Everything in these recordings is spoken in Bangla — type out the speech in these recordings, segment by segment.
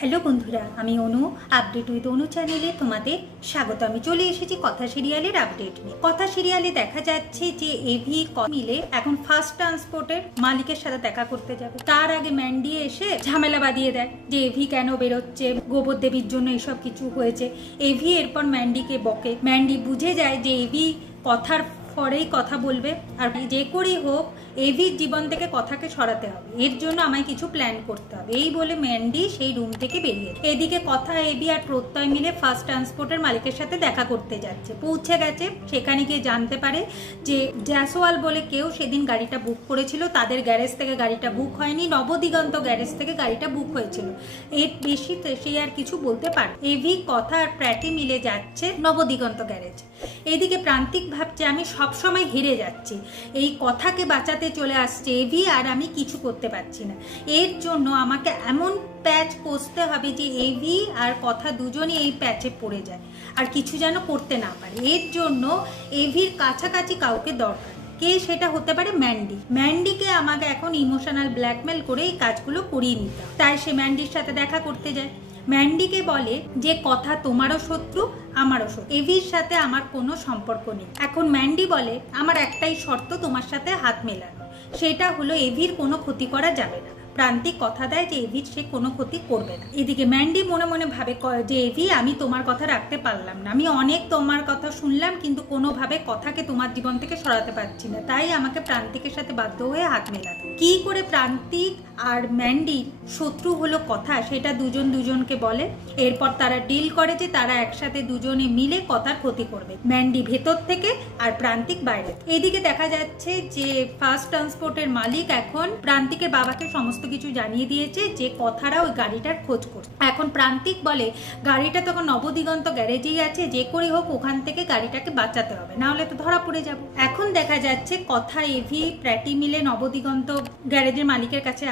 হ্যালো বন্ধুরা, আমি অনু। আপডেট উইথ অনু চ্যানেলে তোমাদের স্বাগত। আমি চলে এসেছি কথা সিরিয়ালের আপডেট নিয়ে। কথা সিরিয়ালে দেখা যাচ্ছে যে এভি মিলে এখন ফার্স্ট ট্রান্সপোর্টের মালিকের সাথে দেখা করতে যাবে। তার আগে ম্যান্ডি এসে ঝামেলা বাঁধিয়ে দেয় যে এভি কেন বেরোচ্ছে, গোবর দেবীর জন্য এসব কিছু হয়েছে। এভি এরপর ম্যান্ডিকে বকে। ম্যান্ডি বুঝে যায় যে এভি কথার পরেই কথা বলবে, আর যে করেই হোক এভির জীবন থেকে কথাকে সরাতে হবে। এর জন্য আমায় কিছু প্ল্যান করতে হবে, এই বলে ম্যান্ডি সেই রুম থেকে বেরিয়ে। এদিকে কথা, এভি আর প্রত্যয় মিলে ফার্স্ট ট্রান্সপোর্টের মালিকের সাথে দেখা করতে যাচ্ছে। পৌঁছে গেছে, সেখানে গিয়ে জানতে পারে যে জয়সওয়াল বলে কেউ সেদিন গাড়িটা বুক করেছিল, তাদের গ্যারেজ থেকে গাড়িটা বুক হয়নি, নবদিগন্ত গ্যারেজ থেকে গাড়িটা বুক হয়েছিল। এর বেশি সে আর কিছু বলতে পারে। এভি, কথা আর প্র্যাটি মিলে যাচ্ছে নবদিগন্ত গ্যারেজ। এদিকে প্রান্তিক ভাবছে আমি সবসময় হেরে যাচ্ছি, এই কথাকে বাঁচাতে চলে আসছে এভি, আর আমি কিছু করতে পারছি না। এর জন্য আমাকে এমন প্যাচ কষতে হবে যে এভি আর কথা দুজনই এই প্যাচে পড়ে যায় আর কিছু যেন করতে না পারে। এর জন্য এভির কাছাকাছি কাউকে দরকার। কে সেটা হতে পারে? ম্যান্ডি। ম্যান্ডিকে আমাকে এখন ইমোশনাল ব্ল্যাকমেল করে এই কাজগুলো করিয়ে নিতে, তাই সে ম্যান্ডির সাথে দেখা করতে যায়। ম্যান্ডিকে বলে যে কথা তোমারও শত্রু আমারও শত্রু, এভির সাথে আমার কোনো সম্পর্ক নেই। এখন ম্যান্ডি বলে আমার একটাই শর্ত, তোমার সাথে হাত মেলানো, সেটা হলো এভির কোনো ক্ষতি করা যাবে না। প্রান্তিক কথা দেয় যে এভির সে কোনো ক্ষতি করবে না। এদিকে ম্যান্ডি মনে মনে ভাবে যে এভি, আমি তোমার কথা রাখতে পারলাম না, আমি অনেক তোমার কথা শুনলাম কিন্তু কোনোভাবে কথাকে তোমার জীবন থেকে সরাতে পারছি না, তাই আমাকে প্রান্তিকের সাথে বাধ্য হয়ে হাত মেলাতে। কি করে প্রান্তিক আর ম্যান্ডির শত্রু হলো কথা, সেটা দুজন দুজনকে বলে। এরপর তারা ডিল করে যে তারা একসাথে দুজনে মিলে কথার ক্ষতি করবে, ম্যান্ডি ভেতর থেকে আর প্রান্তিক বাইরে। এদিকে দেখা যাচ্ছে যে ফার্স্ট ট্রান্সপোর্টের মালিক এখন প্রান্তিকের বাবাকে সমস্ত কিছু জানিয়ে দিয়েছে যে কথারা ওই গাড়িটার খোঁজ করছে। এখন প্রান্তিক বলে গাড়িটা তখন নবদিগন্ত গ্যারেজেই আছে, যে করে হোক ওখান থেকে গাড়িটাকে বাঁচাতে হবে, না হলে তো ধরা পড়ে যাব। এখন দেখা যাচ্ছে কথা, এভি, প্র্যাটি মিলে নবদিগন্ত গ্যারেজের মালিকের কাছে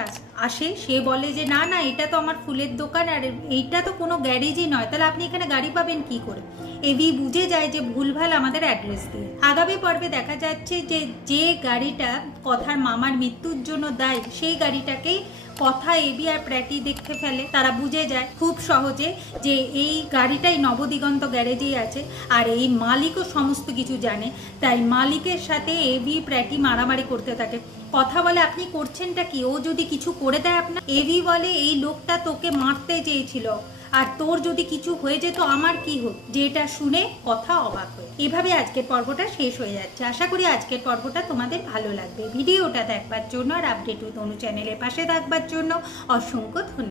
আসে। সে বলে যে না না, এটা তো আমার ফুলের দোকান আর এইটা তো কোনো গ্যারেজই নয়, তাহলে আপনি এখানে গাড়ি পাবেন কি করে? এভি বুঝে যায় যে ভুলভাল আমাদের অ্যাড্রেস দিয়ে। আগামী পর্বে দেখা যাচ্ছে যে যে গাড়িটা কথার মামার মৃত্যুর জন্য দায়ী, সেই গাড়িটাকেই কথা, এভি আর প্র্যাটি দেখতে ফেলে। তারা বুঝে যায় খুব সহজে যে এই গাড়িটাই নবদিগন্ত গ্যারেজেই আছে, আর এই মালিকও সমস্ত কিছু জানে। তাই মালিকের সাথে এভি, প্র্যাটি মারামারি করতে থাকে। কথা বলে আপনি করছেনটা কি, ও যদি কিছু করে দেয় আপনার। এভি বলে এই লোকটা তোকে মারতে চেয়েছিল, আর তোর যদি কিছু হয়ে যেত আমার কি হতো। যেটা শুনে কথা অবাক হয়ে। এভাবে আজকের পর্বটা শেষ হয়ে যাচ্ছে। আশা করি আজকের পর্বটা তোমাদের ভালো লাগবে। ভিডিওটা দেখবার জন্য আর আপডেট উইথ অনু চ্যানেলের পাশে থাকবার জন্য অসংখ্য ধন্যবাদ।